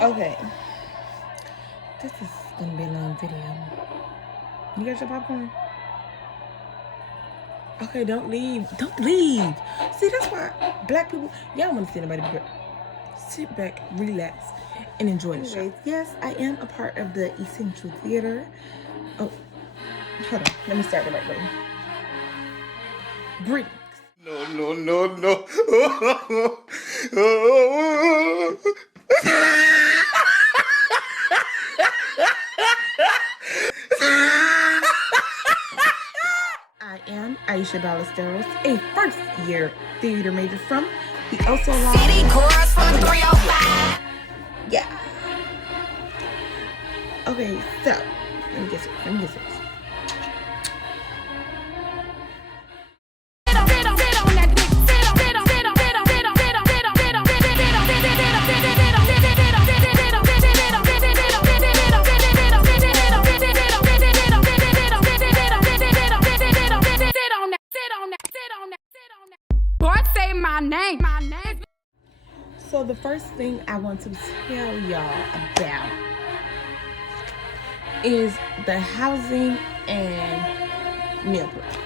Okay. This is gonna be a long video. You got your popcorn? Okay, don't leave. Don't leave. See, that's why black people, y'all want to see nobody but sit back, relax, and enjoy the show. Yes, I am a part of the Essential Theater. Oh, hold on. Let me start the right way. Greetings. No. I am Aisha Ballesteros, a first-year theater major from the Also City Chorus from 305. Yeah. Okay, so let me get this. So the first thing I want to tell y'all about is the housing and meal plans.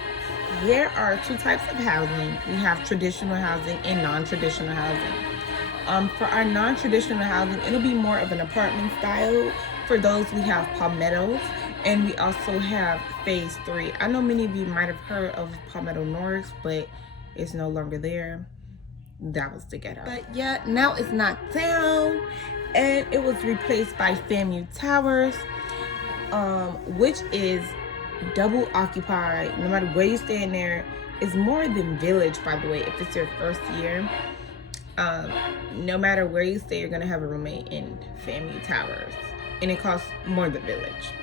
There are two types of housing. We have traditional housing and non-traditional housing. For our non-traditional housing, it'll be more of an apartment style. For those, we have Palmettos, and we also have Phase 3. I know many of you might have heard of Palmetto North, but it's no longer there. That was the ghetto. But yeah, now it's knocked down, and it was replaced by Famu Towers, which is double occupied. No matter where you stay in there, it's more than Village, by the way. If it's your first year, no matter where you stay, you're gonna have a roommate in Famu Towers, and it costs more than Village.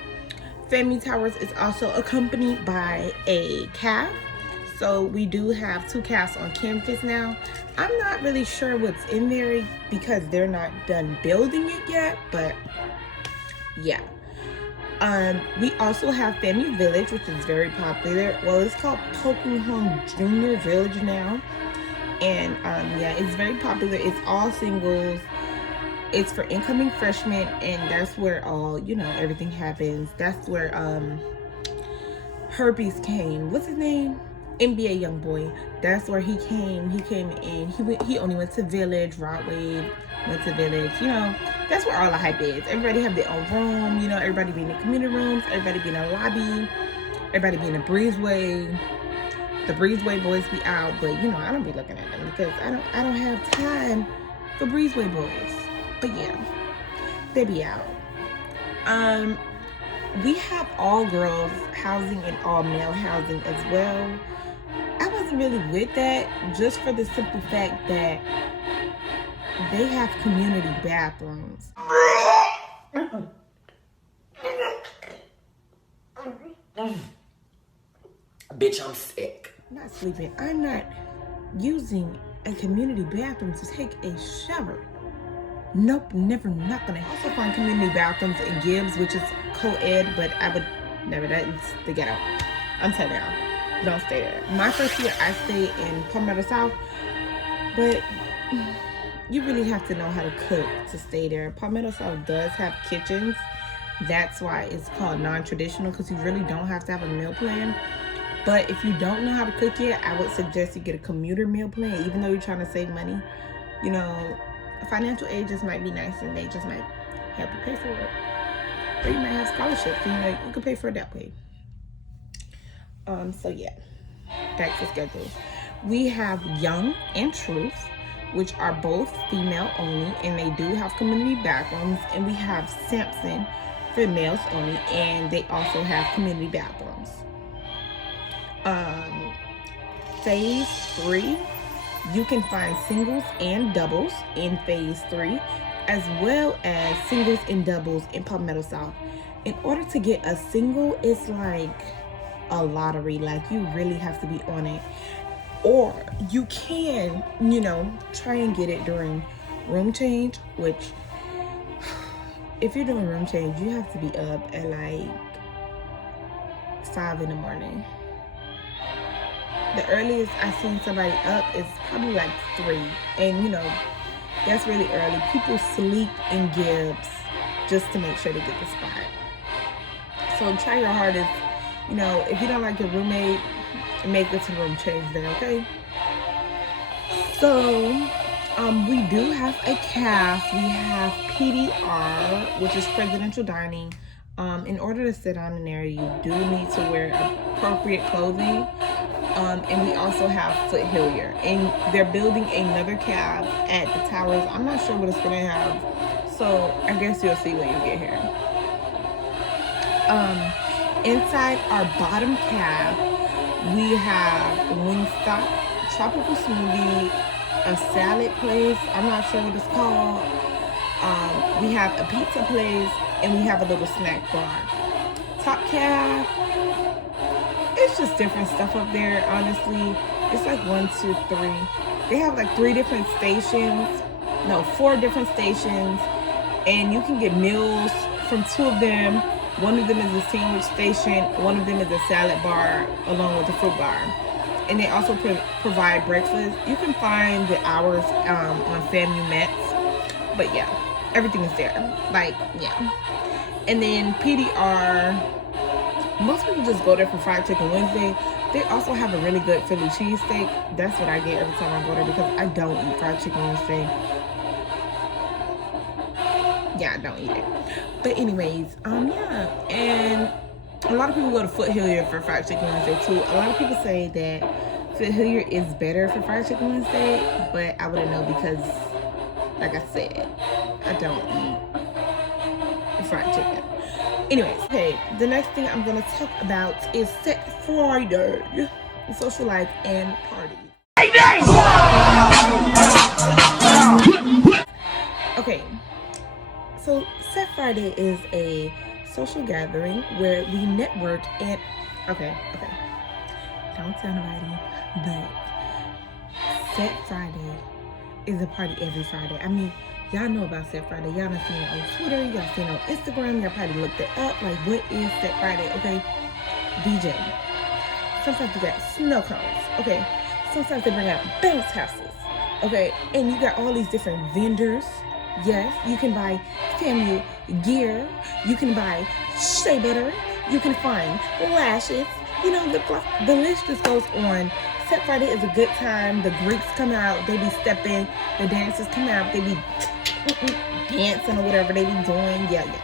Famu Towers is also accompanied by a CAF. So we do have 2 CAFs on campus now. I'm not really sure what's in there because they're not done building it yet, but yeah. We also have Famu Village, which is very popular. Well, it's called Home Junior Village now. And yeah, it's very popular. It's all singles. It's for incoming freshmen, and that's where all, everything happens. That's where Herpes came. What's his name? NBA young boy. That's where he came. He came in. He only went to Village. Rod Wave went to Village. That's where all the hype is. Everybody have their own room. Everybody be in the community rooms. Everybody be in a lobby. Everybody be in a breezeway. The breezeway boys be out, but I don't be looking at them because I don't have time for breezeway boys. But yeah, they be out. We have all girls housing and all male housing as well. I wasn't really with that, just for the simple fact that they have community bathrooms. Bitch, I'm sick. I'm not sleeping. I'm not using a community bathroom to take a shower. Nope, never, not gonna. Also find community bathrooms in Gibbs, which is co-ed, but I would never, that's the ghetto. I'm telling y'all, don't stay there. My first year, I stayed in Palmetto South, but you really have to know how to cook to stay there. Palmetto South does have kitchens. That's why it's called non-traditional, because you really don't have to have a meal plan. But if you don't know how to cook yet, I would suggest you get a commuter meal plan, even though you're trying to save money. Financial aid just might be nice, and they just might help you pay for it. Or you might have scholarships, you can pay for it that way. So yeah, back to schedule. We have Young and Truth, which are both female only, and they do have community bathrooms. And we have Sampson for males only, and they also have community bathrooms. Phase 3, you can find singles and doubles in Phase 3, as well as singles and doubles in Palmetto South. In order to get a single, it's like a lottery. Like, you really have to be on it. Or you can, try and get it during room change, which, if you're doing room change, you have to be up at like 5 in the morning. The earliest I've seen somebody up is probably like 3. And That's really early. People sleep in Gibbs just to make sure they get the spot. So try your hardest. You know, if you don't like your roommate, make the room change there, okay? So, we do have a CAF. We have PDR, which is presidential dining. In order to sit down in there, you do need to wear appropriate clothing. And we also have Foot Hillier. And they're building another cab at the towers. I'm not sure what it's going to have. So I guess you'll see when you get here. Inside our bottom cab, we have Wingstop, tropical smoothie, a salad place. I'm not sure what it's called. We have a pizza place, and we have a little snack bar. Top cab, it's just different stuff up there, honestly. It's like 1, 2, 3. They have like 4 different stations, and you can get meals from 2 of them. One of them is a sandwich station, one of them is a salad bar along with a fruit bar. And they also provide breakfast. You can find the hours on Famu Mets, but yeah, everything is there. Like, yeah. And then PDR, most people just go there for fried chicken Wednesday. They also have a really good Philly cheesesteak. That's what I get every time I go there because I don't eat fried chicken Wednesday. Yeah, I don't eat it. But anyways, yeah. And a lot of people go to Foot Hillier for fried chicken Wednesday too. A lot of people say that Foot Hillier is better for fried chicken Wednesday, but I wouldn't know because, like I said, I don't eat fried chicken. Anyways, okay, the next thing I'm going to talk about is Set Friday, social life and parties. Okay, so Set Friday is a social gathering where we network and, okay, don't tell nobody, but Set Friday is a party every Friday. I mean, y'all know about Set Friday. Y'all done seen it on Twitter. Y'all seen it on Instagram. Y'all probably looked it up. Like, what is Set Friday? Okay, DJ. Sometimes you got snow cones. Okay, sometimes they bring out bounce houses. Okay, and you got all these different vendors. Yes, you can buy Famu gear. You can buy shea butter. You can find lashes. You know, the list just goes on. Set Friday is a good time. The Greeks come out. They be stepping. The dancers come out. They be dancing or whatever they be doing. Yeah, y'all.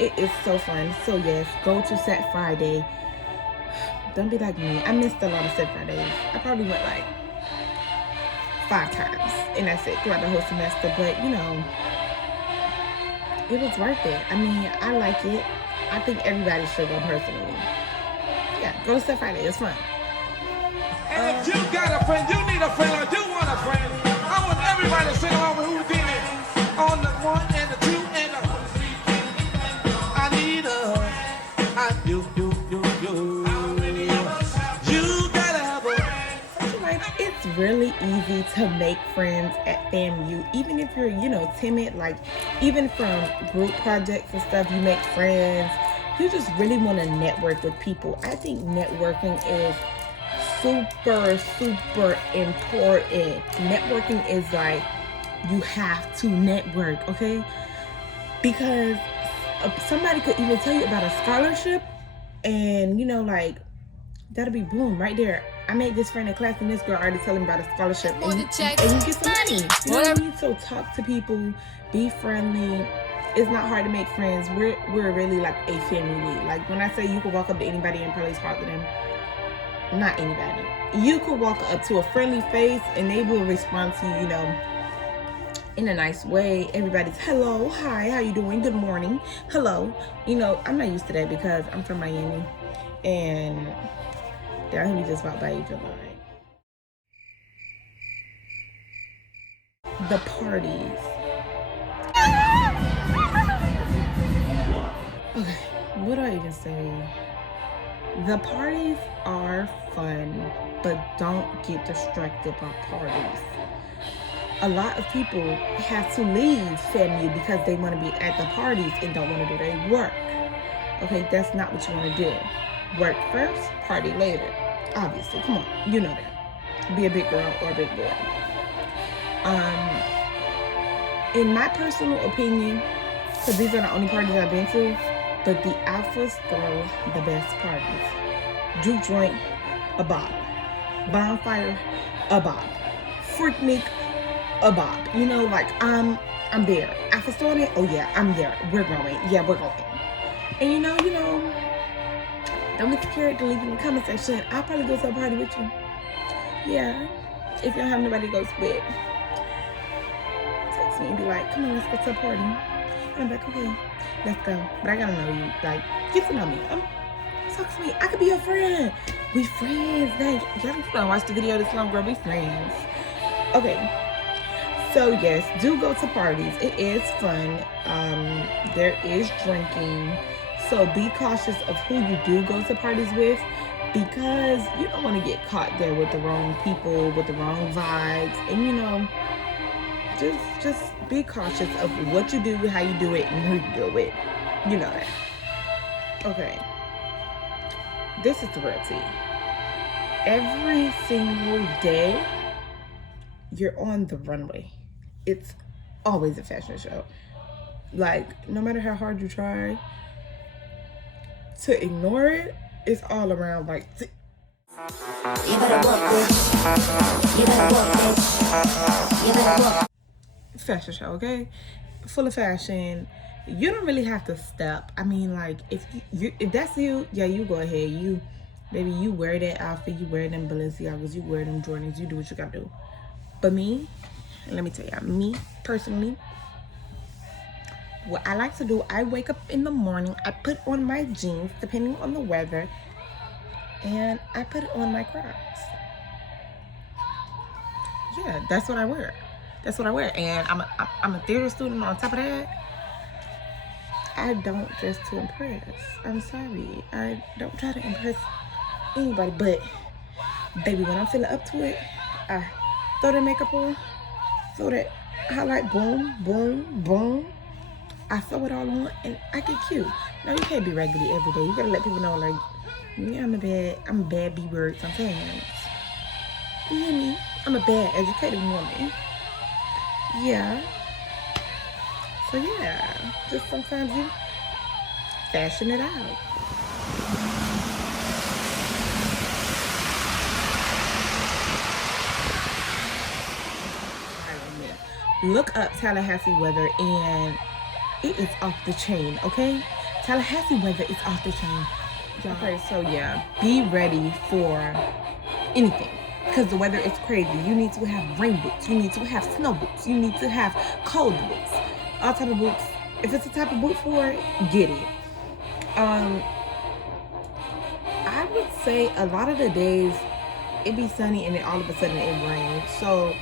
It is so fun. So yes, go to Set Friday. Don't be like me. I missed a lot of Set Fridays. I probably went like 5 times, and that's it throughout the whole semester. But you know, it was worth it. I mean, I like it. I think everybody should go personally. Yeah, go to Set Friday. It's fun. And if you got a friend, you need a friend, or you want a friend, I want everybody to sing along with who did it. On the 1 and the 2 and the 3. I need you. You gotta have a. Like, it's really easy to make friends at FAMU, even if you're, you know, timid. Like, even from group projects and stuff, you make friends. You just really want to network with people. I think networking is super important. Networking is like, you have to network, okay? Because somebody could even tell you about a scholarship, and you know, like, that'll be boom right there. I made this friend in class, and this girl already telling me about a scholarship, and you get some money. You know what I mean? So talk to people, be friendly. It's not hard to make friends. We're really like a family. Like, when I say you can walk up to anybody and probably talk to them, not anybody. You could walk up to a friendly face and they will respond to you, you know, in a nice way. Everybody's hello, hi, how you doing, good morning, hello. You know, I'm not used to that because I'm from Miami, and down here we just walk by each other. Right? The parties. Okay, what do I even say? The parties are fun, but don't get distracted by parties. A lot of people have to leave FAMU because they want to be at the parties and don't want to do their work. Okay, that's not what you want to do. Work first, party later. Obviously, come on, you know that. Be a big girl or a big boy. in my personal opinion, because these are the only parties I've been to, but the alphas throw the best parties. Juke joint, a bop. Bonfire, a bop. Freaknik, a bop. You know, like I'm there. Alpha Story, oh yeah, I'm there. We're going. Yeah, we're going. And you know, don't get scared to leave in the comment section. I'll probably go to a party with you. Yeah, if you don't have nobody to go with, text me and be like, come on, let's go to a party. And I'm like, okay, let's go. But I gotta know you. Like, get to know me. Talk to me. I could be your friend. We friends. Like, y'all don't watch the video this long, girl. We friends. Okay. So yes, do go to parties. It is fun. There is drinking. So be cautious of who you do go to parties with, because you don't want to get caught there with the wrong people, with the wrong vibes. And just be cautious of what you do, how you do it, and who you do it with. You know that. Okay. This is the real tea. Every single day, you're on the runway. It's always a fashion show. Like, no matter how hard you try to ignore it, it's all around. Like, You better walk, bitch. You better walk, bitch. You better walk. fashion show, okay? Full of fashion. You don't really have to step. I mean, like, if that's you, yeah, you go ahead. You wear that outfit, you wear them Balenciagas, you wear them Jordans, you do what you gotta do. But me, let me tell you, me personally, what I like to do, I wake up in the morning, I put on my jeans, depending on the weather, and I put on my Crocs. Yeah, that's what I wear. And I'm a theater student on top of that. I don't dress to impress. I'm sorry. I don't try to impress anybody, but baby, when I'm feeling up to it, I throw that makeup on, throw that highlight, boom, boom, boom. I throw it all on and I get cute. Now you can't be regularly every day. You gotta let people know, like, yeah, I'm a bad B-word sometimes. You hear me? I'm a bad educated woman. Yeah. So yeah, just sometimes you fashion it out. Look up Tallahassee weather and it is off the chain, okay? Tallahassee weather is off the chain. Okay, so yeah, be ready for anything, because the weather is crazy. You need to have rain boots, you need to have snow boots, you need to have cold boots, all type of boots. If it's a type of boot for it, get it. I would say a lot of the days it be sunny and then all of a sudden it rains. So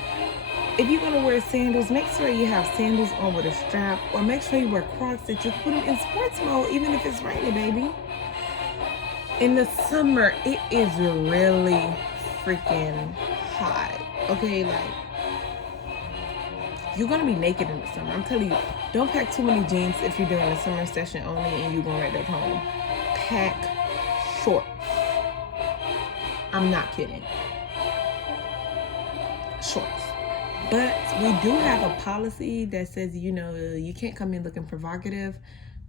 if you're gonna wear sandals, make sure you have sandals on with a strap, or make sure you wear Crocs that you put them in sports mode, even if it's raining, baby. In the summer, it is really freaking hot. Okay, like, you're gonna be naked in the summer. I'm telling you, don't pack too many jeans if you're doing a summer session only and you're going right back home. Pack shorts. I'm not kidding. Shorts. But we do have a policy that says, you can't come in looking provocative.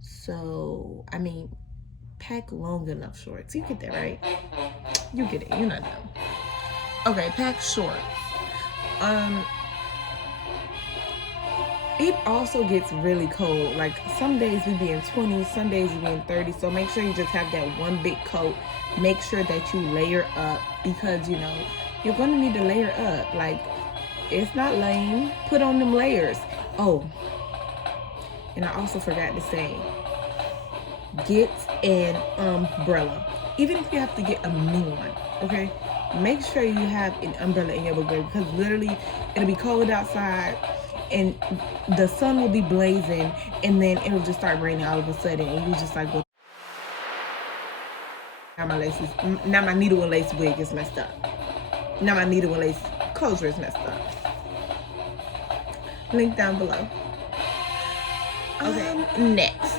So, I mean, pack long enough shorts. You get that, right? You get it. You're not dumb. Okay, pack shorts. It also gets really cold. Like, some days we be in 20s, some days we be in 30s. So make sure you just have that one big coat. Make sure that you layer up, because, you're going to need to layer up. Like, it's not lame. Put on them layers. Oh, and I also forgot to say, get an umbrella. Even if you have to get a new one, okay? Make sure you have an umbrella in your book, because literally it'll be cold outside and the sun will be blazing, and then it'll just start raining all of a sudden, and you just like, well, now my needle and lace wig is messed up. Now my needle and lace closure is messed up. Link down below. Okay, next.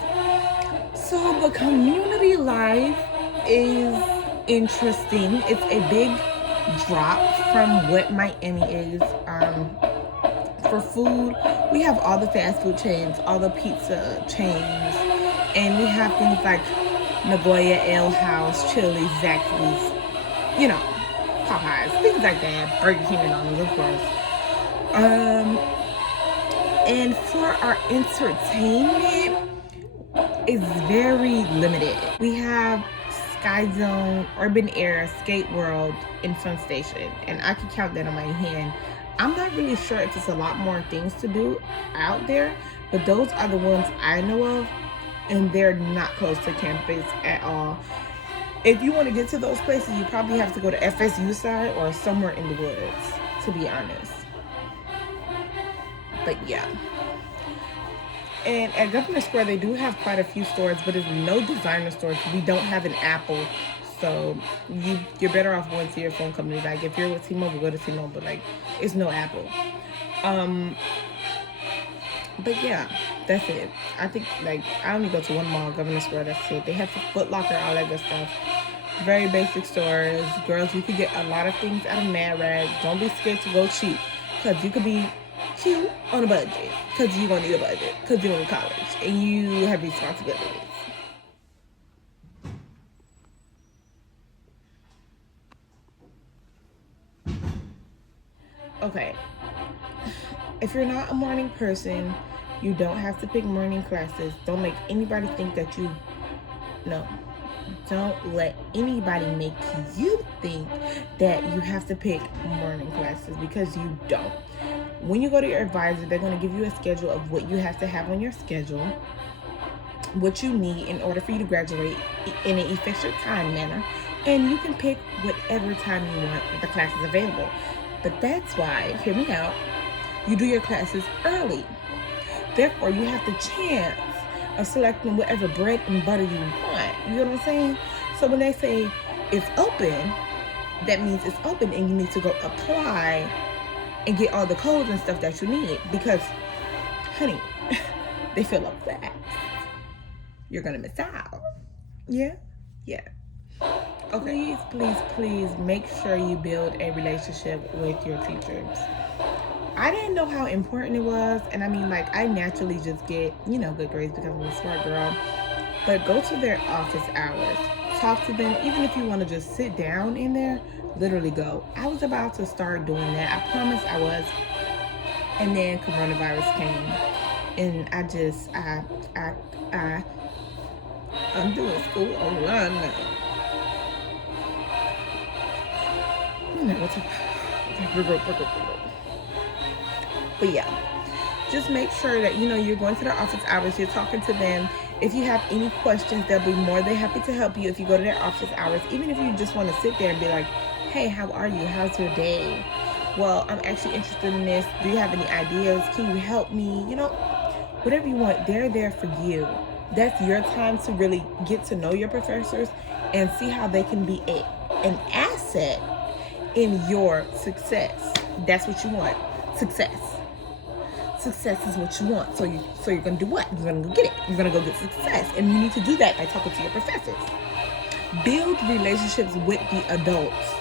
So the community life is interesting. It's a big drop from what Miami is. For food, we have all the fast food chains, all the pizza chains, and we have things like Nagoya Ale House, Chili's, Zaxby's, you know, Popeyes, things like that, Burger King and all those, of course. And for our entertainment, it's very limited. We have Sky Zone, Urban Air, Skate World, and Fun Station, and I can count that on my hand. I'm not really sure if there's a lot more things to do out there, but those are the ones I know of, and they're not close to campus at all. If you want to get to those places, you probably have to go to FSU side or somewhere in the woods, to be honest. But yeah. And at Governor Square, they do have quite a few stores, but it's no designer stores. We don't have an Apple, so you're better off going to your phone company. Like, if you're with T-Mobile, go to T-Mobile. Like, it's no Apple. But yeah, that's it. I think, like, I only go to one mall, Governor Square, that's it. They have Foot Locker, all that good stuff. Very basic stores. Girls, you could get a lot of things out of Mad Rag. Don't be scared to go cheap, because you could be cute on a budget, because you're going to need a budget, because you're in college, and you have responsibilities. Okay. If you're not a morning person, you don't have to pick morning classes. Don't make anybody think that you... No. Don't let anybody make you think that you have to pick morning classes, because you don't. When you go to your advisor, they're going to give you a schedule of what you have to have on your schedule, what you need in order for you to graduate in an efficient time manner, and you can pick whatever time you want the classes available. But that's why, hear me out, you do your classes early. Therefore, you have the chance of selecting whatever bread and butter you want. You know what I'm saying? So when they say it's open, that means it's open, and you need to go apply and get all the codes and stuff that you need, because, honey, they fill up fast. You're gonna miss out. Yeah? Yeah. Okay. Please make sure you build a relationship with your teachers. I didn't know how important it was, and I mean, like, I naturally just get, good grades because I'm a smart girl. But go to their office hours. Talk to them. Even if you want to just sit down in there, literally go. I was about to start doing that. I promise I was. And then coronavirus came, and I'm doing school online now. But yeah, just make sure that you're going to their office hours, you're talking to them. If you have any questions, they'll be more than happy to help you if you go to their office hours. Even if you just want to sit there and be like, hey, how are you? How's your day? Well, I'm actually interested in this. Do you have any ideas? Can you help me? Whatever you want, they're there for you. That's your time to really get to know your professors and see how they can be an asset in your success. That's what you want. Success is what you want. So you're gonna do what? You're gonna go get it. You're gonna go get success, and you need to do that by talking to your professors. Build relationships with the adults.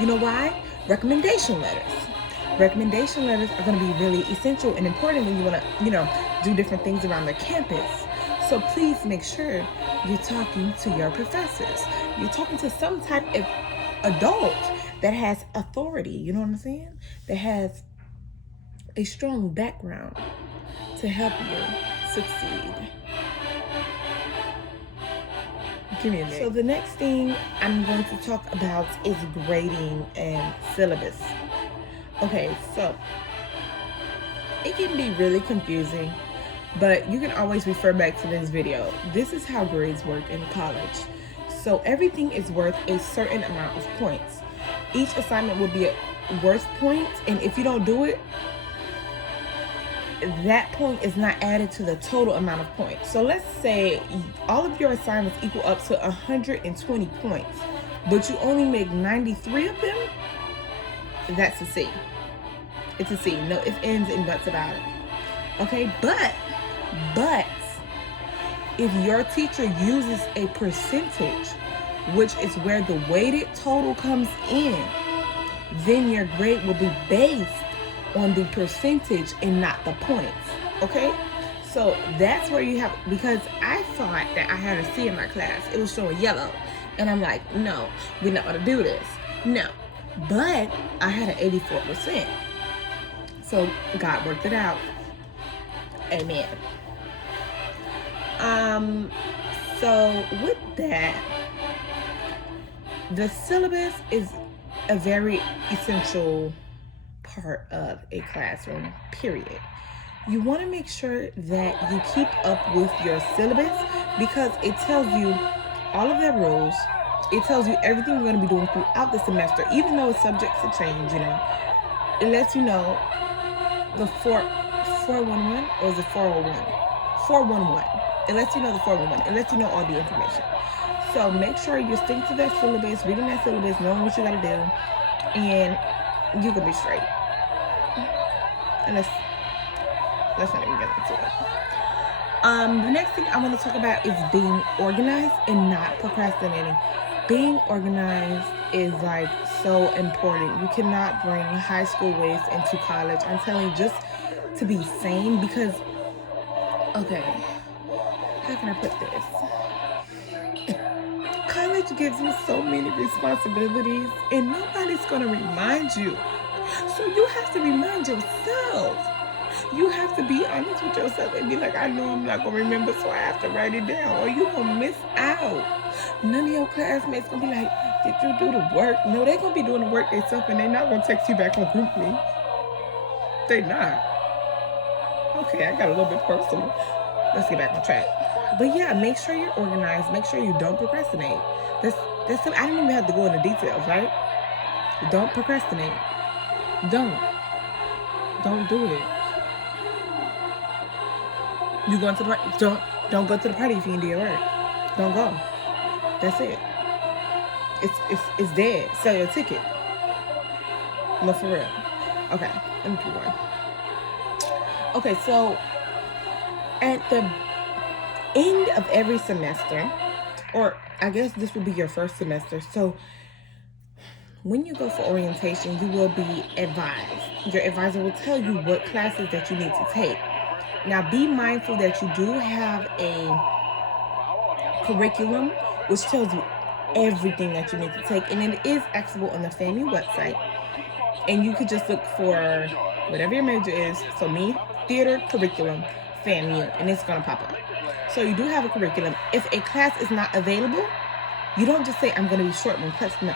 You know why? Recommendation letters. Recommendation letters are gonna be really essential and important when you wanna, do different things around the campus. So please make sure you're talking to your professors. You're talking to some type of adult that has authority. You know what I'm saying? That has a strong background to help you succeed. Give me a minute. So the next thing I'm going to talk about is grading and syllabus. Okay, so it can be really confusing, but you can always refer back to this video. This is how grades work in college. So everything is worth a certain amount of points. Each assignment will be worth points, and if you don't do it, that point is not added to the total amount of points. So let's say all of your assignments equal up to 120 points, but you only make 93 of them. That's a C. It's a C. No ifs, ands, and buts about it. Okay, but if your teacher uses a percentage, which is where the weighted total comes in, then your grade will be based on the percentage and not the points. Okay? So that's where you have, because I thought that I had a C in my class. It was showing yellow. And I'm like, no, we're not gonna do this. No. But I had an 84%. So God worked it out. Amen. So with that, the syllabus is a very essential part of a classroom, period. You want to make sure that you keep up with your syllabus because it tells you all of their rules. It tells you everything you're going to be doing throughout the semester, even though it's subject to change, It lets you know the 411 or is it 401? 411. It lets you know the 411. It lets you know all the information. So make sure you stick to that syllabus, reading that syllabus, knowing what you got to do, and you can be straight. And let's not even get into it. The next thing I want to talk about is being organized and not procrastinating. Being organized is like so important. You cannot bring high school waste into college. I'm telling you, just to be sane, because, okay, how can I put this? College gives you so many responsibilities and nobody's going to remind you. So you have to remind yourself. You have to be honest with yourself and be like, I know I'm not going to remember, so I have to write it down, or you're going to miss out. None of your classmates going to be like, did you do the work? No, they're going to be doing the work themselves, and they're not going to text you back on GroupMe. They not. Okay, I got a little bit personal. Let's get back on track. But yeah, make sure you're organized. Make sure you don't procrastinate. That's I didn't even have to go into details, right? Don't procrastinate. Don't do it. You going to the party? Don't go to the party if you didn't do your work. Don't go. That's it. It's dead. Sell your ticket. No, for real. Okay, let me keep going. Okay, so at the end of every semester, or I guess this will be your first semester, so when you go for orientation, you will be advised. Your advisor will tell you what classes that you need to take. Now, be mindful that you do have a curriculum which tells you everything that you need to take, and it is accessible on the FAMU website. And you could just look for whatever your major is. So me, theater curriculum, FAMU, and it's gonna pop up. So you do have a curriculum. If a class is not available, you don't just say I'm gonna be short one class. No,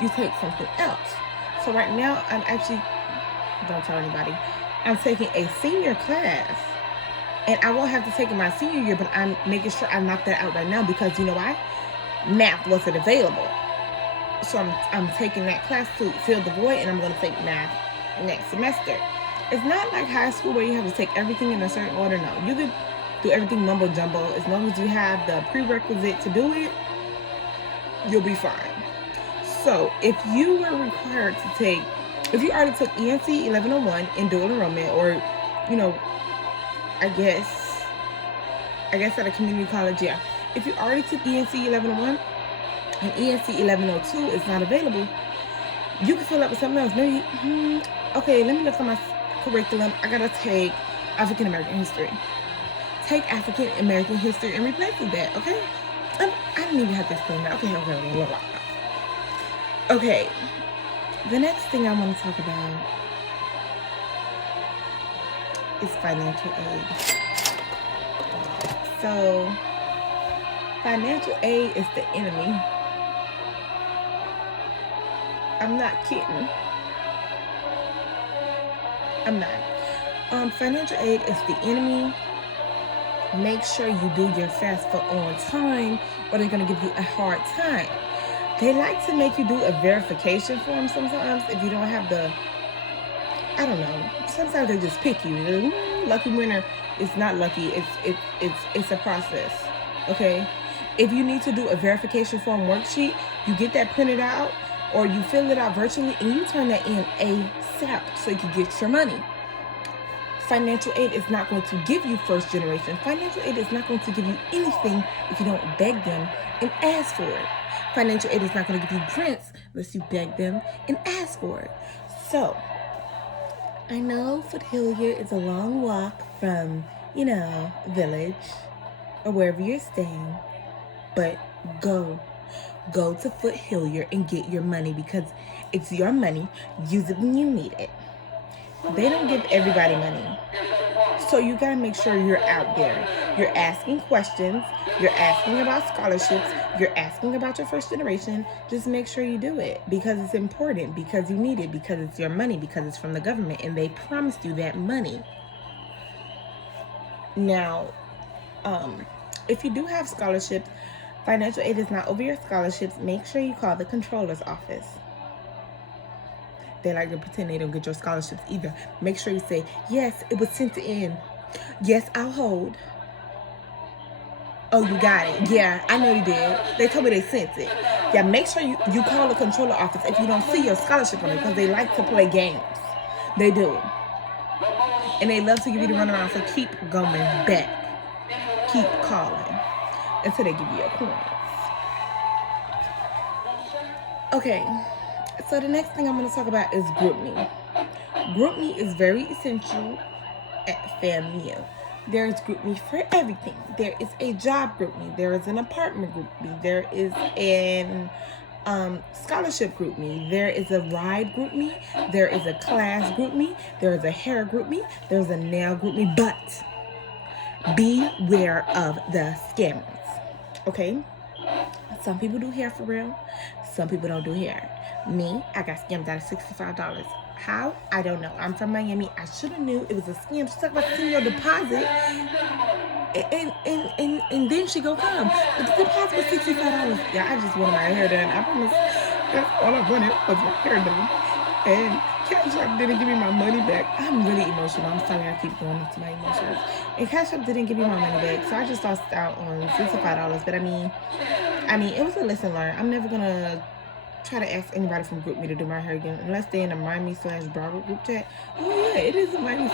you take something else. So right now, I'm actually, don't tell anybody, I'm taking a senior class, and I won't have to take it my senior year, but I'm making sure I knock that out right now because you know why? Math wasn't available. So I'm taking that class to fill the void, and I'm going to take math next semester. It's not like high school where you have to take everything in a certain order. No, you could do everything mumbo jumbo. As long as you have the prerequisite to do it, you'll be fine. So if you were required to take, if you already took ENC 1101 in dual enrollment, or, I guess at a community college, yeah. If you already took ENC 1101 and ENC 1102 is not available, you can fill up with something else. Maybe, okay, let me look at my curriculum. I gotta take African American history. Take African American history and replace with that, okay? I didn't even have to explain that. Okay, blah, blah. Okay, the next thing I want to talk about is financial aid. So, financial aid is the enemy. I'm not kidding. I'm not. Financial aid is the enemy. Make sure you do your FAFSA on time, or they're going to give you a hard time. They like to make you do a verification form sometimes if you don't have the, I don't know. Sometimes they just pick you. Lucky winner. It's not lucky. It's a process. Okay? If you need to do a verification form worksheet, you get that printed out, or you fill it out virtually and you turn that in ASAP so you can get your money. Financial aid is not going to give you first generation. Financial aid is not going to give you anything if you don't beg them and ask for it. Financial aid is not going to give you grants unless you beg them and ask for it. So, I know Foothill is a long walk from, village or wherever you're staying, but go to Foothill and get your money because it's your money. Use it when you need it. They don't give everybody money. So you gotta make sure you're out there. You're asking questions. You're asking about scholarships. You're asking about your first generation. Just make sure you do it because it's important, because you need it, because it's your money, because it's from the government and they promised you that money. Now, if you do have scholarships, financial aid is not over your scholarships. Make sure you call the controller's office. They like to pretend they don't get your scholarships either. Make sure you say, yes, it was sent in. Yes, I'll hold. Oh, you got it. Yeah, I know you did. They told me they sent it. Yeah, make sure you call the controller office if you don't see your scholarship on it because they like to play games. They do. And they love to give you the runaround, so keep going back. Keep calling until they give you your coins. Okay. So the next thing I'm going to talk about is GroupMe. GroupMe is very essential at FAMU. There is GroupMe for everything. There is a job GroupMe. There is an apartment GroupMe. There is an scholarship GroupMe. There is a ride GroupMe. There is a class GroupMe. There is a hair GroupMe. There's a nail GroupMe. But beware of the scammers. Okay? Some people do hair for real. Some people don't do hair. Me, I got scammed out of $65. How? I don't know. I'm from Miami. I should have knew it was a scam. She talked about seeing your deposit, and then she go come. But the deposit was $65. Yeah, I just wanted my hair done. I promise. That's all I wanted was my hair done. And Cash App didn't give me my money back. I'm really emotional. I'm sorry I keep going into my emotions. And Cash App didn't give me my money back, so I just lost out on $65. But I mean, it was a lesson learned. I'm never gonna try to ask anybody from GroupMe to do my hair again unless they're in a Miami/Broward group chat. Oh yeah, it is a Miami/.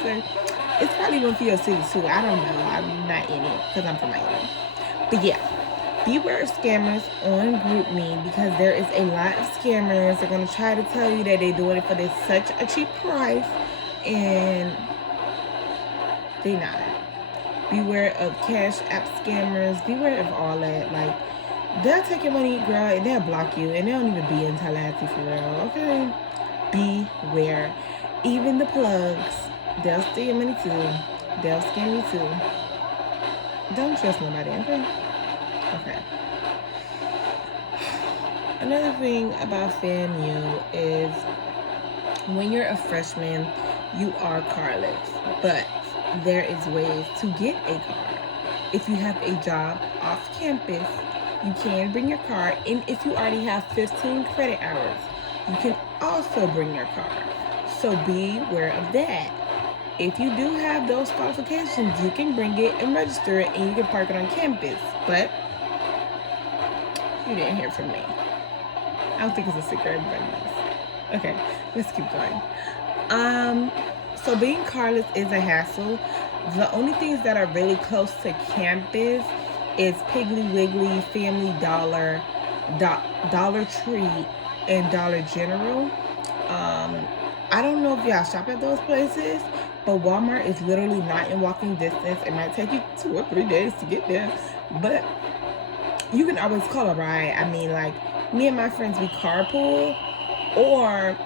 It's probably one for your city too. I don't know. I'm not in it because I'm from Miami. But yeah, beware of scammers on GroupMe because there is a lot of scammers. They're gonna try to tell you that they're doing it for such a cheap price, and they're not. Beware of Cash App scammers. Beware of all that. Like, they'll take your money, girl, and they'll block you, and they don't even be in Tallahassee for real, okay? Beware. Even the plugs, they'll steal your money too. They'll scam you too. Don't trust nobody, okay? Okay. Another thing about FAMU is when you're a freshman, you are carless, but there is ways to get a car. If you have a job off campus, you can bring your car, and if you already have 15 credit hours, you can also bring your car. So be aware of that. If you do have those qualifications, you can bring it and register it, and you can park it on campus. But you didn't hear from me. I don't think it's a secret. Everybody knows. Okay, let's keep going. So being carless is a hassle. The only things that are really close to campus is Piggly Wiggly, Family Dollar, Dollar Tree, and Dollar General. I don't know if y'all shop at those places, but Walmart is literally not in walking distance. It might take you 2 or 3 days to get there, but you can always call a ride. I mean, like, me and my friends, we carpool, or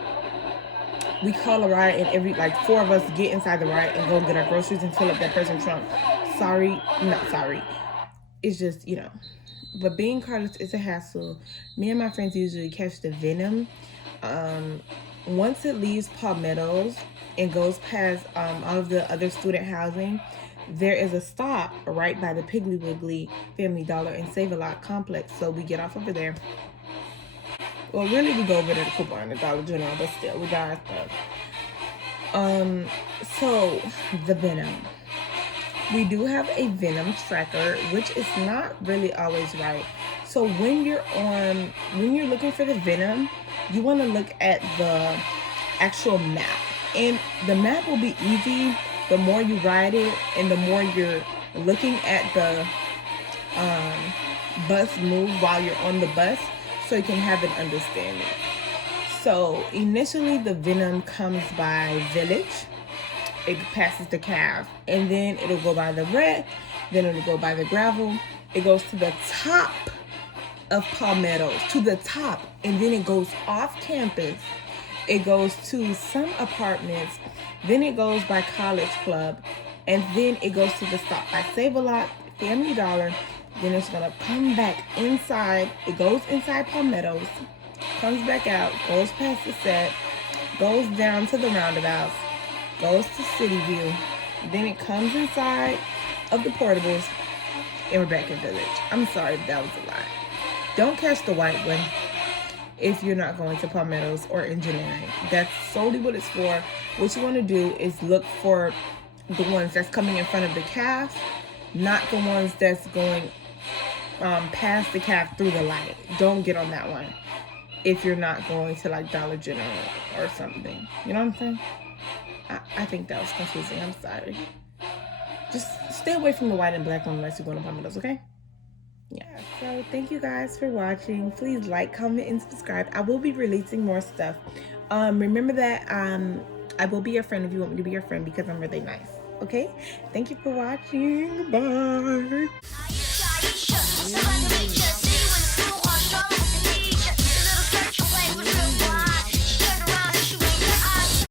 we call a ride and 4 of us get inside the ride and go get our groceries and fill up that person's trunk. Not sorry. It's just, but being carless is a hassle. Me and my friends usually catch the Venom. Once it leaves Palmettos and goes past all of the other student housing, there is a stop right by the Piggly Wiggly, Family Dollar, and Save-A-Lot complex. So we get off over there. Well, really, we go over to the Coupon, the Dollar General, but still, we got our stuff. So the Venom. We do have a Venom tracker, which is not really always right. So when you're looking for the Venom, you want to look at the actual map. And the map will be easy the more you ride it and the more you're looking at the bus move while you're on the bus, so you can have an understanding. So initially the Venom comes by Village. it passes the calf, and then it'll go by the red, then it'll go by the gravel. It goes to the top of Palmettos, to the top, and then it goes off campus. It goes to some apartments, then it goes by College Club, and then it goes to the stop by Save-A-Lot, Family Dollar. Then it's gonna come back inside. It goes inside Palmettos, comes back out, goes past the set, goes down to the roundabouts, goes to City View, then it comes inside of the portables, and we're back in Village. I'm sorry if that was a lie. Don't catch the white one if you're not going to Palmettos or engineering. That's solely what it's for. What you want to do is look for the ones that's coming in front of the calf, not the ones that's going past the calf through the light. Don't get on that one if you're not going to like Dollar General or something. You know what I'm saying? I think that was confusing. I'm sorry. Just stay away from the white and black one unless you're going to Palmettos, okay? Yeah, so thank you guys for watching. Please like, comment, and subscribe. I will be releasing more stuff. Remember that I will be your friend if you want me to be your friend because I'm really nice. Okay? Thank you for watching. Bye.